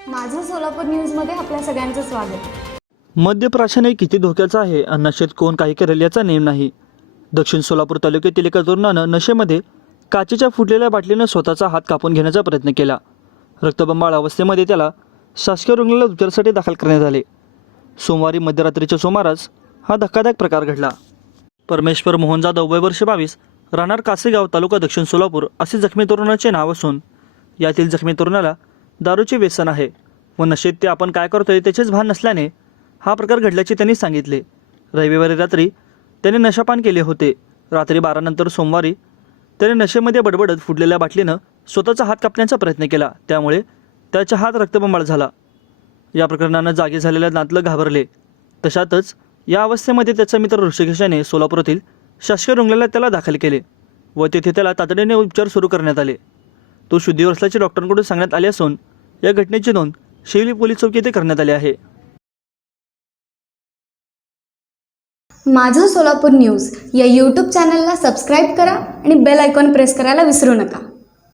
सोलापूर न्यूजमध्ये आपल्या सगळ्यांचं स्वागत. मद्यप्राशन किती धोक्याचं आहे? आणि नशेत कोण काही करेल याचा नेम नाही. दक्षिण सोलापूर तालुक्यातील एका तरुणानं नशेमध्ये काचेच्या फुटलेल्या बाटलीनं स्वतःचा हात कापून घेण्याचा प्रयत्न केला. रक्तबंबाळ अवस्थेमध्ये त्याला शासकीय रुग्णालयात उपचारासाठी दाखल करण्यात आले. सोमवारी मध्यरात्रीच्या सुमारास हा धक्कादायक प्रकार घडला. परमेश्वर मोहन जाधव वय वर्ष बावीस राहणार कासेगाव तालुका दक्षिण सोलापूर असे जखमी तरुणाचे नाव असून यातील जखमी तरुणाला दारूचे व्यसन आहे. व नशेत ते आपण काय करतोय त्याचेच भान नसल्याने हा प्रकार घडल्याचे त्यांनी सांगितले. रविवारी रात्री त्याने नशापान केले होते. रात्री बारानंतर सोमवारी त्याने नशेमध्ये बडबडत फुटलेल्या बाटलीनं स्वतःचा हात कापण्याचा प्रयत्न केला. त्यामुळे त्याच्या हात रक्तबंबाळ झाला. या प्रकरणानं जागे झालेल्या नातलं घाबरले. तशातच या अवस्थेमध्ये त्याचा मित्र ऋषिकेशाने सोलापुरातील शासकीय रुग्णालयात त्याला दाखल केले व तेथे त्याला तातडीने उपचार सुरू करण्यात आले. तो शुद्धीवर असल्याचे डॉक्टरांकडून सांगण्यात आले असून या घटनेची नोंद शिवली पोलीस चौकी येथे करण्यात आली आहे. माझं सोलापूर न्यूज या यूट्यूब चॅनलला सबस्क्राईब करा आणि बेल आयकॉन प्रेस करायला विसरू नका.